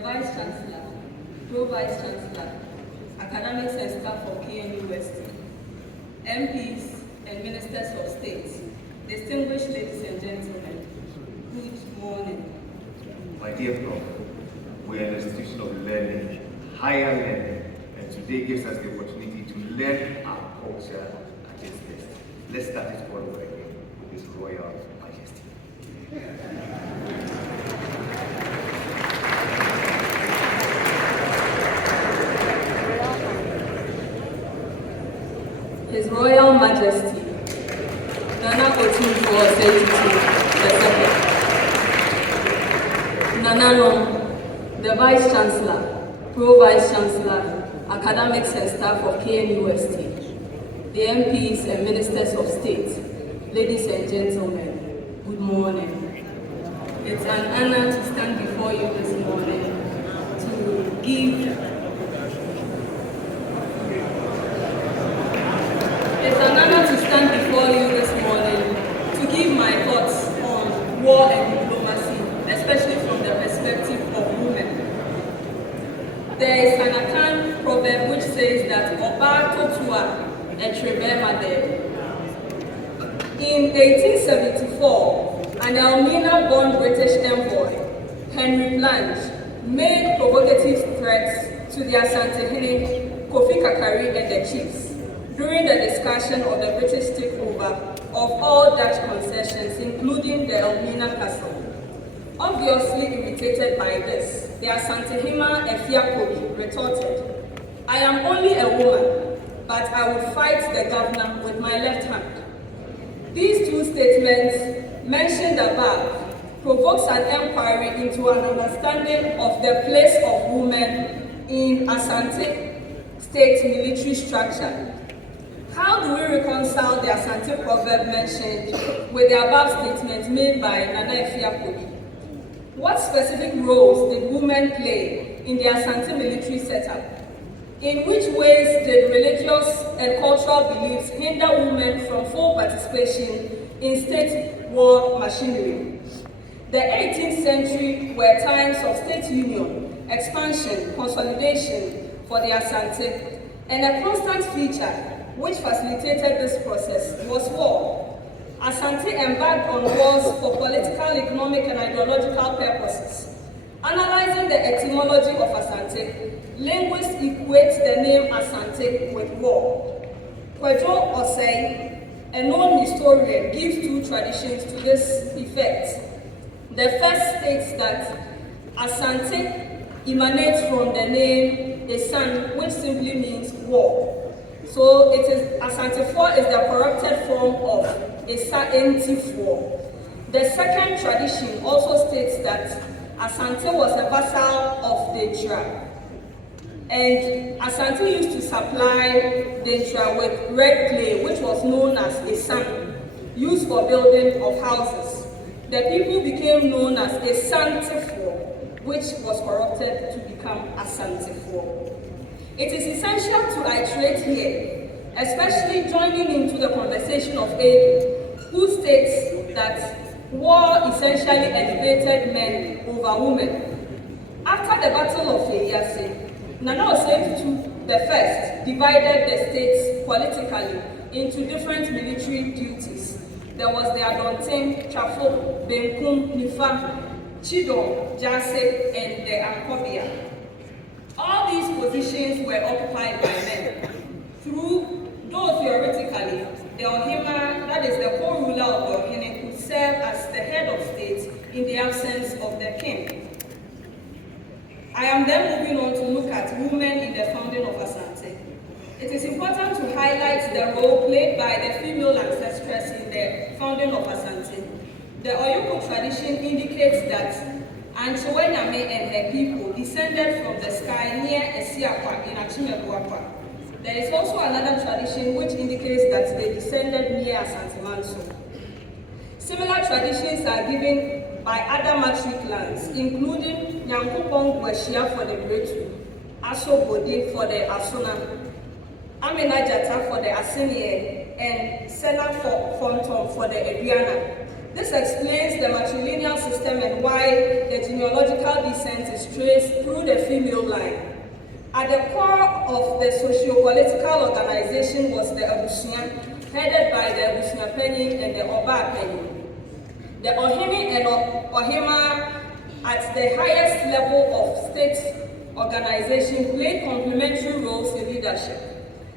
the Vice Chancellor, Pro-Vice Chancellor, academics and staff of KNUST, MPs and Ministers of State, distinguished ladies and gentlemen, good morning. My dear Prof, we are an institution of learning, higher learning, and today gives us the opportunity to learn our culture at its best. Let's start this all over again with His Royal Majesty. His Royal Majesty, Nana Otunfo II, Nana, the Vice Chancellor, Pro-Vice Chancellor, academics and staff of KNUST, the MPs and Ministers of State, ladies and gentlemen, good morning. It's an honor to stand before you this morning to give my thoughts on war and diplomacy, especially from the perspective of women. There is an Akan proverb which says that Oba Totua Etrebe. In 1874, an Elmina-born British envoy, Henry Blanche, made provocative threats to the Asante Kofi Kakari and the chiefs during the discussion of the British takeover of all Dutch concessions, including the Elmina Castle. Obviously irritated by this, the Asantehima Efiakobi retorted, "I am only a woman, but I will fight the governor with my left hand." These two statements mentioned above provokes an inquiry into an understanding of the place of women in Asante state military structure. How do we reconcile the Asante proverb mentioned with the above statements made by Nana Efiakobi? What specific roles did women play in the Asante military setup? In which ways did religious and cultural beliefs hinder women from full participation in state war machinery? The 18th century were times of state union, expansion, consolidation for the Asante, and a constant feature which facilitated this process was war. Asante embarked on wars for political, economic, and ideological purposes. Analyzing the etymology of Asante, linguists equate the name Asante with war. Kwejo Osei, a known historian, gives two traditions to this effect. The first states that Asante emanates from the name Esan, which simply means war. So it is Asante-4 is the corrupted form of Esa-Enti-4. The second tradition also states that Asante was a vassal of Dentra, and Asante used to supply Dentra with red clay, which was known as Esan, used for building of houses. The people became known as Esante-4, which was corrupted to become Asante-4. It is essential to iterate here, especially joining into the conversation of Edu, who states that war essentially elevated men over women. After the Battle of Eyase, Nana Osei the First divided the states politically into different military duties. There was the Adonten, Chafo, Benkum, Nifa, Chidon, Jase, and the Ankobia. All these positions were occupied by men. Though theoretically, the Ohima, that is the co-ruler of the Ohene, could serve as the head of state in the absence of the king. I am then moving on to look at women in the founding of Asante. It is important to highlight the role played by the female ancestresses in the founding of Asante. The Oyoko tradition indicates that Anchewenyame and her people descended from the sky near Esiakwa in Achimebuakwa. There is also another tradition which indicates that they descended near Asante Manso. Similar traditions are given by other matric clans, including Nyankopong Weshia for the Bretu, Aso Bode for the Asuna, Amina Jata for the Asinian, and Sena Fonton for the Aduana. This explains the matrilineal system and why the genealogical descent is traced through the female line. At the core of the socio-political organization was the Abusuan, headed by the Abusuan Penny and the Oba Penny. The Ohimi and Ohima at the highest level of state organization played complementary roles in leadership.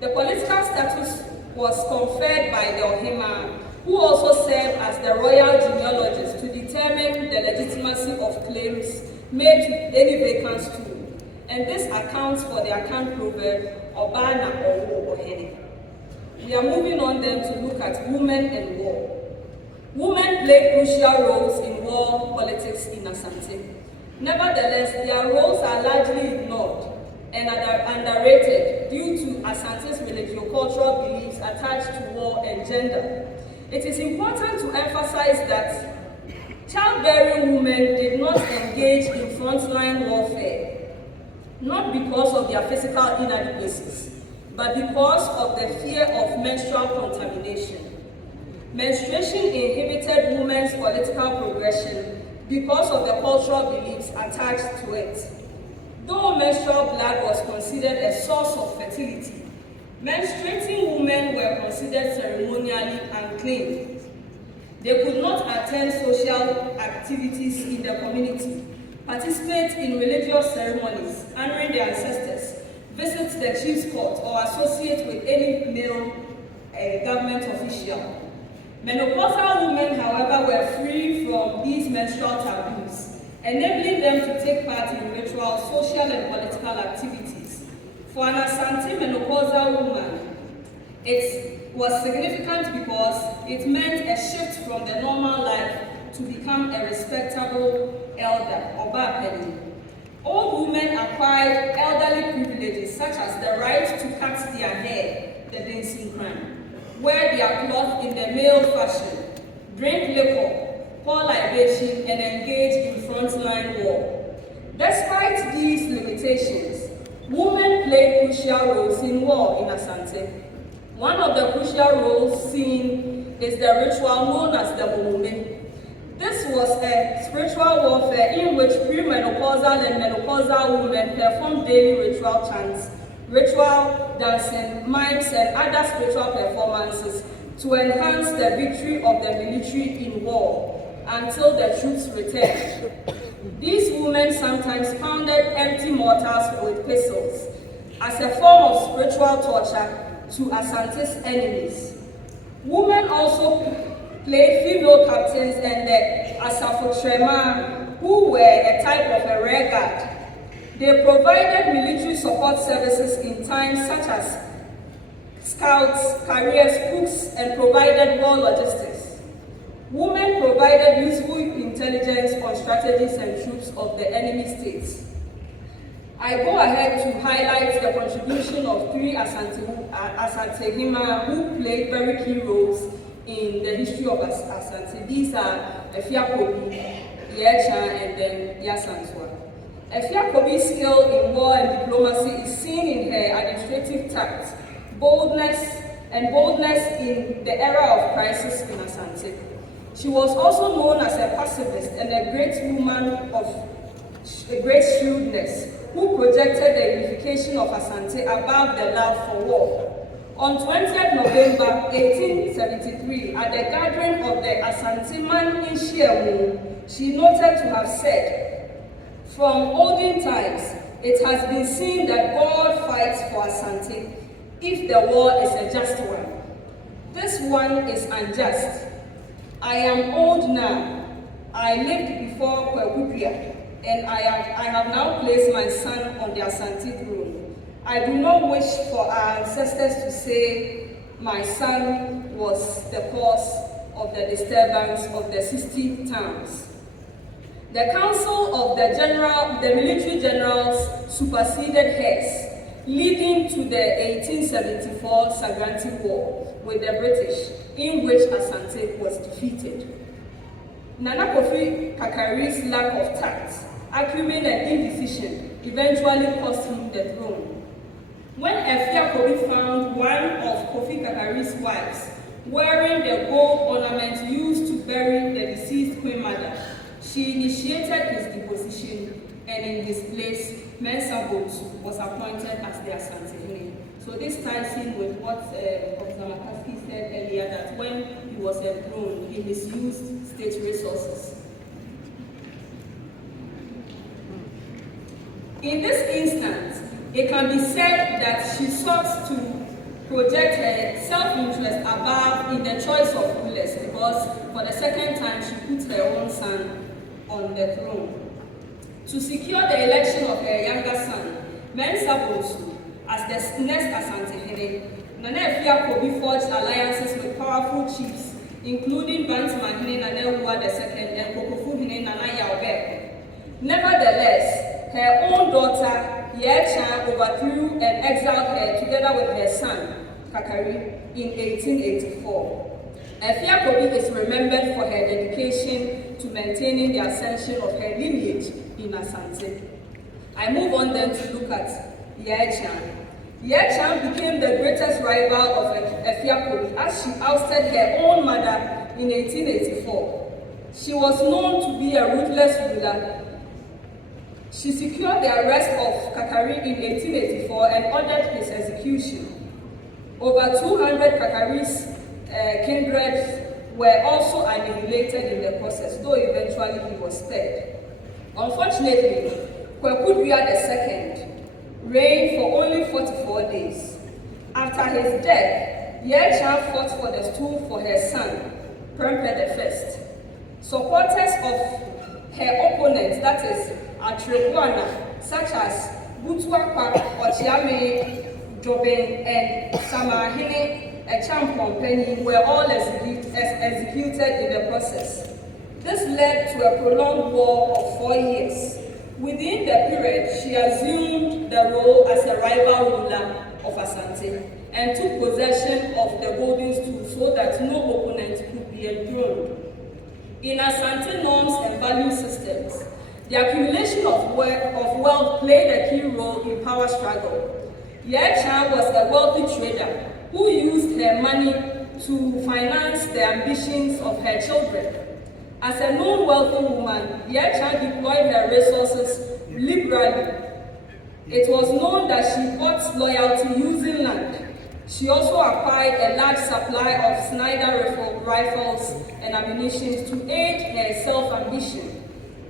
The political status was conferred by the Ohima, who also served as the royal genealogist to determine the legitimacy of claims made to any vacant stool. And this accounts for the Akan proverb, Obana Owo Ohene. We are moving on then to look at women and war. Women played crucial roles in war politics in Asante. Nevertheless, their roles are largely ignored and underrated due to Asante's religio-cultural beliefs attached to war and gender. It is important to emphasize that childbearing women did not engage in frontline warfare, not because of their physical inadequacies, but because of the fear of menstrual contamination. Menstruation inhibited women's political progression because of the cultural beliefs attached to it. Though menstrual blood was considered a source of fertility, menstruating women were considered ceremonially unclean. They could not attend social activities in the community, participate in religious ceremonies, honoring their ancestors, visit the chief's court, or associate with any male government official. Menopausal women, however, were free from these menstrual taboos, enabling them to take part in ritual, social, and political activities. For an Asante menopausal woman, it was significant because it meant a shift from the normal life to become a respectable elder, or Bapeni. Old women acquired elderly privileges such as the right to cut their hair, the dancing crown, wear their cloth in the male fashion, drink liquor, pour libation, and engage in frontline war. Despite these limitations, women played crucial roles in war in Asante. One of the crucial roles seen is the ritual known as the Bumume. This was a spiritual warfare in which premenopausal and menopausal women performed daily ritual chants, ritual dancing, mimes, and other spiritual performances to enhance the victory of the military in war until the troops returned. These women sometimes pounded empty mortars with pistols as a form of spiritual torture to Asante's enemies. Women also played female captains and the Asafotrema, who were a type of a rear guard. They provided military support services in times such as scouts, careers, cooks, and provided war logistics. Women provided useful intelligence on strategies and troops of the enemy states. I go ahead to highlight the contribution of three Asante who played very key roles in the history of Asante. These are Efiakobi, Yecha, and then Yasanswa. Efiakobi's skill in war and diplomacy is seen in her administrative tact, boldness in the era of crisis in Asante. She was also known as a pacifist and a great woman of a great shrewdness, who projected the unification of Asante above the love for war. On 20th November 1873, at the gathering of the Asanteman in Shiamu, she noted to have said, "From olden times, it has been seen that God fights for Asante if the war is a just one. This one is unjust. I am old now. I lived before Kwekupia, and I have now placed my son on the Asante throne. I do not wish for our ancestors to say my son was the cause of the disturbance of the 60 towns." The council of the military generals superseded hers, leading to the 1874 Sagranti War with the British, in which Asante was defeated. Nana Kofi Kakari's lack of tact, acumen, and indecision eventually cost him the throne. When Efia Kobi found one of Kofi Kakari's wives wearing the gold ornament used to bury the deceased Queen Mother, she initiated his deposition, and in his place, Mensa Botu was appointed as the Asante. So this ties in with what Professor Makaski said earlier, that when he was enthroned, he misused state resources. In this instance, it can be said that she sought to project her self-interest above in the choice of rulers, because for the second time she put her own son on the throne. To secure the election of her younger son, Mensa Botu, as the next Asante, Nana Efia Kobi forged alliances with powerful chiefs, including Bantamahene Nana Uwa II and Kokofu Hene Nana Yaobe. Nevertheless, her own daughter, Yechan, overthrew and exiled her together with her son, Kakari, in 1884. Efia Kobi is remembered for her dedication to maintaining the ascension of her lineage in Asante. I move on then to look at Yechan. Yechan became the greatest rival of Efia Kobi as she ousted her own mother in 1884. She was known to be a ruthless ruler. She secured the arrest of Kakari in 1884 and ordered his execution. Over 200 Kakari's kindred were also annihilated in the process, though eventually he was spared. Unfortunately, Kwekudria II reigned for only 44 days. After his death, Yechan fought for the stool for her son, Prempeh I. Supporters of her opponents, that is, Atrebuana, such as Butuakwa, Ochiame, Jobin, and Samahine Echampompenyi were all executed in the process. This led to a prolonged war of 4 years. Within the period, she assumed the role as a rival ruler of Asante and took possession of the golden stool so that no opponent could be enthroned. In Asante norms and value systems, the accumulation of wealth played a key role in power struggle. Yechan was a wealthy trader who used her money to finance the ambitions of her children. As a known wealthy woman, Yechan deployed her resources liberally. It was known that she bought loyalty using land. She also acquired a large supply of Snider rifles and ammunition to aid her self-ambition.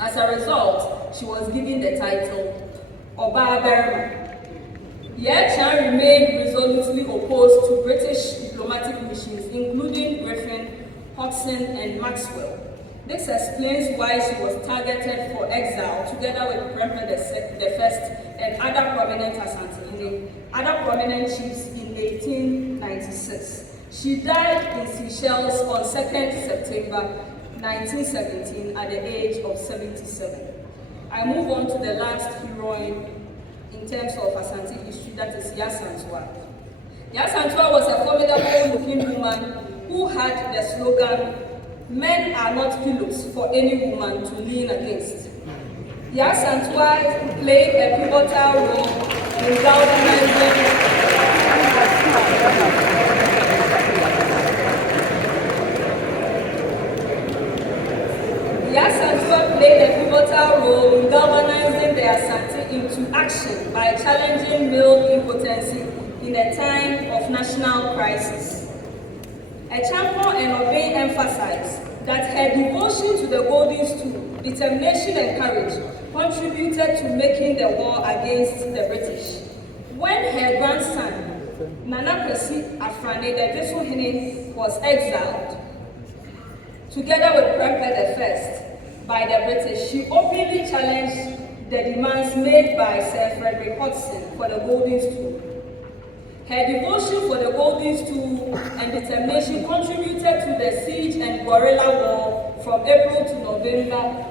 As a result, she was given the title Oba Berma. Yechan remained resolutely opposed to British diplomatic missions, including Griffin, Hodgson, and Maxwell. This explains why she was targeted for exile together with Prempeh I and other prominent Asante, other prominent chiefs in 1896. She died in Seychelles on 2nd September 1917 at the age of 77. I move on to the last heroine in terms of Asante history, that is Yasantua. Yasantua was a formidable-looking woman who had the slogan, "Men are not pillows for any woman to lean against." Yasantua played a pivotal role in galvanizing the Asante into action by challenging male impotency in a time of national crisis. Echampo and Obey emphasized that her devotion to the golden stool, determination and courage contributed to making the war against the British. When her grandson, Nana Kwesi Afrane Dajesohene, was exiled, together with Prempeh I, by the British, she openly challenged the demands made by Sir Frederick Hodgson for the golden stool. Her devotion for the golden stool and determination contributed to the siege and guerrilla war from April to November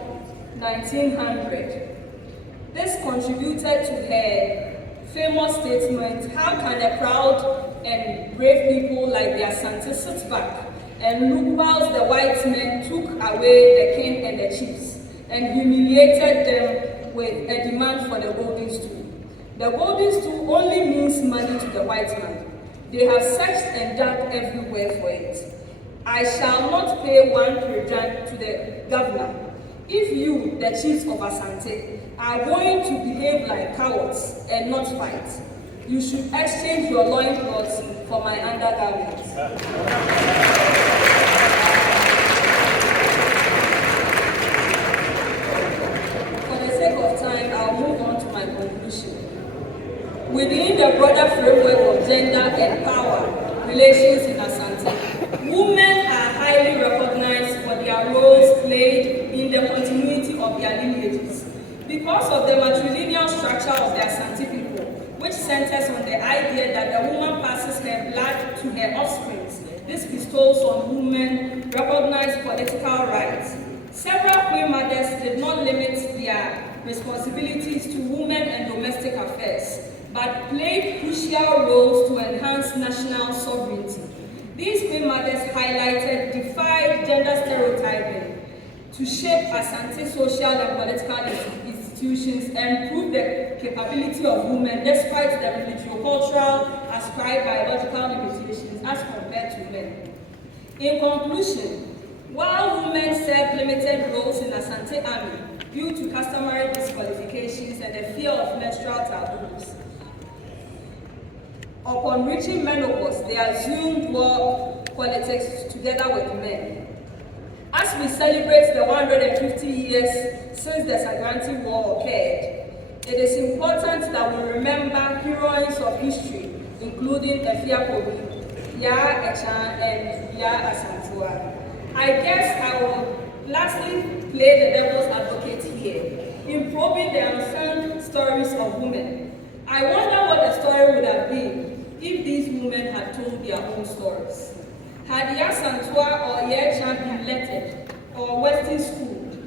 1900. This contributed to her famous statement, "How can a proud and brave people like the Asante sit back and look whilst the white men took away the king and the chiefs and humiliated them with a demand for the golden stool?" The golden stool only means money to the white man. They have searched and dug everywhere for it. I shall not pay 1 predan to the governor. If you, the chiefs of Asante, are going to behave like cowards and not fight, you should exchange your loincloths for my undergarments. For the sake of time, I'll move on to my conclusion. Within the broader framework of gender and power relations in Asante, women are highly recognized for their roles played in the continuity of their lineages. Because of the matrilineal structure of the Asante people, which centers on the idea that the woman passes her blood to her offspring, this bestows on women recognized political rights. Several queen mothers did not limit their responsibilities to women and domestic affairs, but played crucial roles to enhance national sovereignty. These queen mothers defied gender stereotyping to shape Asante social and political institutions and prove the capability of women despite the religio-cultural ascribed biological limitations as compared to men. In conclusion, while women serve limited roles in Asante Army due to customary disqualifications and the fear of menstrual taboos, upon reaching menopause, they assumed war politics together with men. As we celebrate the 150 years since the Sagranti War occurred, it is important that we remember heroines of history, including Efia Kobi, Ya Echan, and Ya Asantua. I guess I will lastly play the devil's advocate here in probing the unsung stories of women. I wonder what the story would have been if these women had told their own stories. Had Ya Santua or Ya Echan been elected or Western schooled,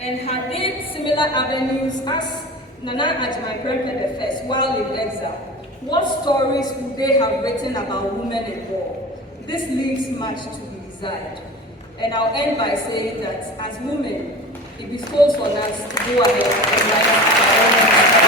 and had they similar avenues as Nana Ajiman Prempeh I while in exile, what stories would they have written about women in war? This leaves much to be desired. And I'll end by saying that as women, it bestows on us to go ahead and write our own